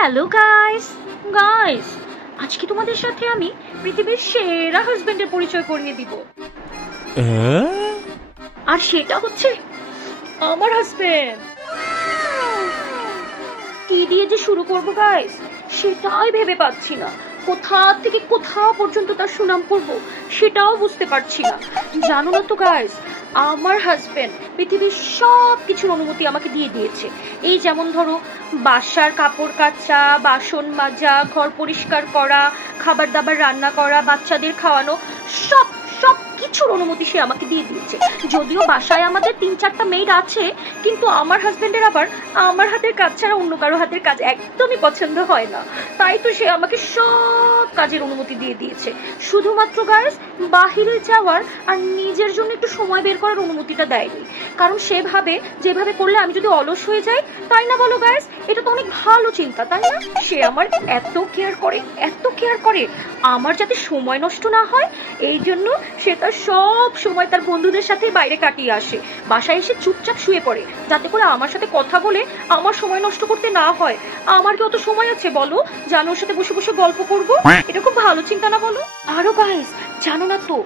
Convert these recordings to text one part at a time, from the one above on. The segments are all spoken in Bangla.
হ্যালো গাইস গাইস আজকে তোমাদের সাথে আমি পৃথিবীর সেরা হাজবেন্ডের পরিচয় করিয়ে দিব। আর সেটা হচ্ছে আমার হাজবেন্ড। কি দিয়ে যে শুরু করবো গাইস সেটাই ভেবে পাচ্ছি না। কোথা থেকে কোথা পর্যন্ত তার সুনাম করবো সেটাও বুঝতে পারছি না। জানো না তো গাইস, আমার হাজবেন্ড পৃথিবীর সব কিছুর অনুমতি আমাকে দিয়ে দিয়েছে। এই যেমন ধরো বাসার কাপড় কাচা, বাসন মাজা, ঘর পরিষ্কার করা, খাবার দাবার রান্না করা, বাচ্চাদের খাওয়ানো, সব সব কিছুর অনুমতি সে আমাকে দিয়ে দিয়েছে। যদিও বাসায় আমাদের 3-4টা মেয়ের আছে, কিন্তু আমার হাজবেন্ডের আবার আমার হাতের কাজ ছাড়া অন্য কারো হাতের কাজ একদমই পছন্দ হয় না। তাই তো সে আমাকে সব কাজের অনুমতি দিয়ে দিয়েছে। শুধুমাত্র গাইস বাহিরে যাওয়ার আর নিজের জন্য একটু সময় বের করার অনুমতিটা দেয়নি। কারণ সে ভাবে যেভাবে করলে আমি যদি অলস হয়ে যাই, তাই না বলো গাইস? এটা তো অনেক ভালো চিন্তা, তাই না? সে আমার এত কেয়ার করে, এত কেয়ার করে আমার যাতে সময় নষ্ট না হয়, এই জন্য সে তার সব সময় তার বন্ধুদের সাথে বাইরে কাটিয়ে আসে। বাসায় এসে চুপচাপ শুয়ে পড়ে যাতে করে আমার সাথে কথা বলে আমার সময় নষ্ট করতে না হয়। আমার কি অত সময় আছে বলো জানো ওর সাথে বসে বসে গল্প করবো? এটা খুব ভালো চিন্তা না বলো? আরো গাইস জানো না তো,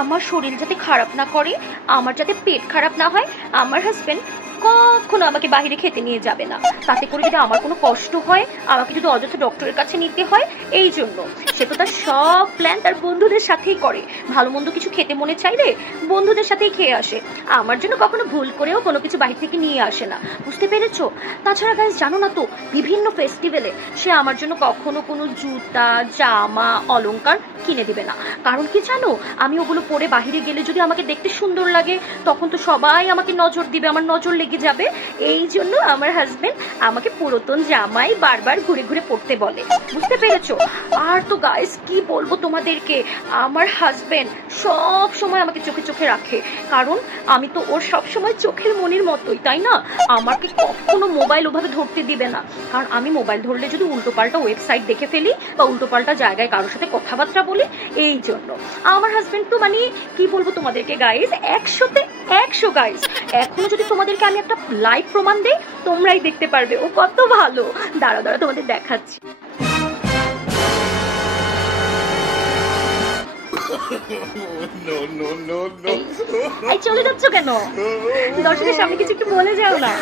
আমার শরীর যাতে খারাপ না করে, আমার যাতে পেট খারাপ না হয়, আমার হাজবেন্ড কখনো আমাকে বাইরে খেতে নিয়ে যাবে না। তাতে করে যদি আমার কোনো কষ্ট হয়, আমাকে যদি অযথা ডক্টরের কাছে নিতে হয়, এই জন্য সে তো তার সব প্ল্যান তার বন্ধুদের সাথেই করে। ভালো মন্দ কিছু খেতে মনে চাইলে বন্ধুদের সাথেই খেয়ে আসে। আমার জন্য কখনো ভুল করেও কোনো কিছু বাইরে থেকে নিয়ে আসে না। বুঝতে পেরেছো? তাছাড়া গাইস জানো না তো, বিভিন্ন ফেস্টিভ্যালে সে আমার জন্য কখনো কোনো জুতা, জামা, অলংকার কিনে দিবে না। কারণ কি জানো, আমি ওগুলো পরে বাহিরে গেলে যদি আমাকে দেখতে সুন্দর লাগে, তখন তো সবাই আমাকে নজর দিবে, আমার নজর লেগে যাবে। এই জন্য আমার হাজবেন্ড আমাকে পুরাতন জামাই বারবার ঘুরে ঘুরে পড়তে বলে। বুঝতে পেরেছো? আর তো গাইস কি বলবো তোমাদেরকে, আমার হাজবেন্ড সব সময় আমাকে চোখে চোখে রাখে। কারণ আমি তো ওর সব সময় চোখের মনির মতোই, তাই না? আমাকে কখনো মোবাইল ওভাবে ধরতে দিবে না। কারণ আমি মোবাইল ধরলে যদি উল্টোপাল্টা ওয়েবসাইট দেখে ফেলি বা উল্টোপাল্টা জায়গায় কারোর সাথে কথাবার্তা বলি, এই জন্য আমার হাজবেন্ড তো মানে কি বলবো তোমাদেরকে গাইস, 100তে 100 গাইস। এখনো যদি তোমাদেরকে আমি একটা লাইভ প্রমাণ দেই, তোমরাই দেখতে পারবে ও কত ভালো। দাঁড়া দাঁড়া তোমাদের দেখাচ্ছি। চলে যাচ্ছ কেন? দর্শকের সামনে কিছু একটু বলে যাও না।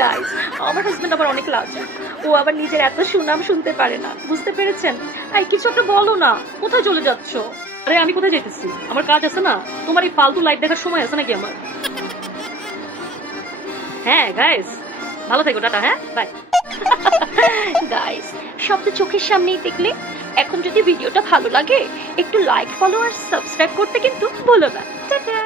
গাইস আমার হাজবেন্ড আবার অনেক লাজুক, ও আবার নিজের এত সুনাম শুনতে পারে না। বুঝতে পেরেছেন? কিছু একটা বলো না, কোথায় চলে যাচ্ছ? আরে আমি কোথায় যেতেছি, আমার কাজ আছে না। তোমার এই ফালতু লাইভ দেখার সময় আছে নাকি আমার? হ্যাঁ গাইস ভালো থেকো, টাটা। হ্যাঁ বাই। গাইস সব তো চোখের সামনেই দেখলে। এখন যদি ভিডিওটা ভালো লাগে একটু লাইক, ফলো আর সাবস্ক্রাইব করতে কিন্তু ভুলো না। টাটা।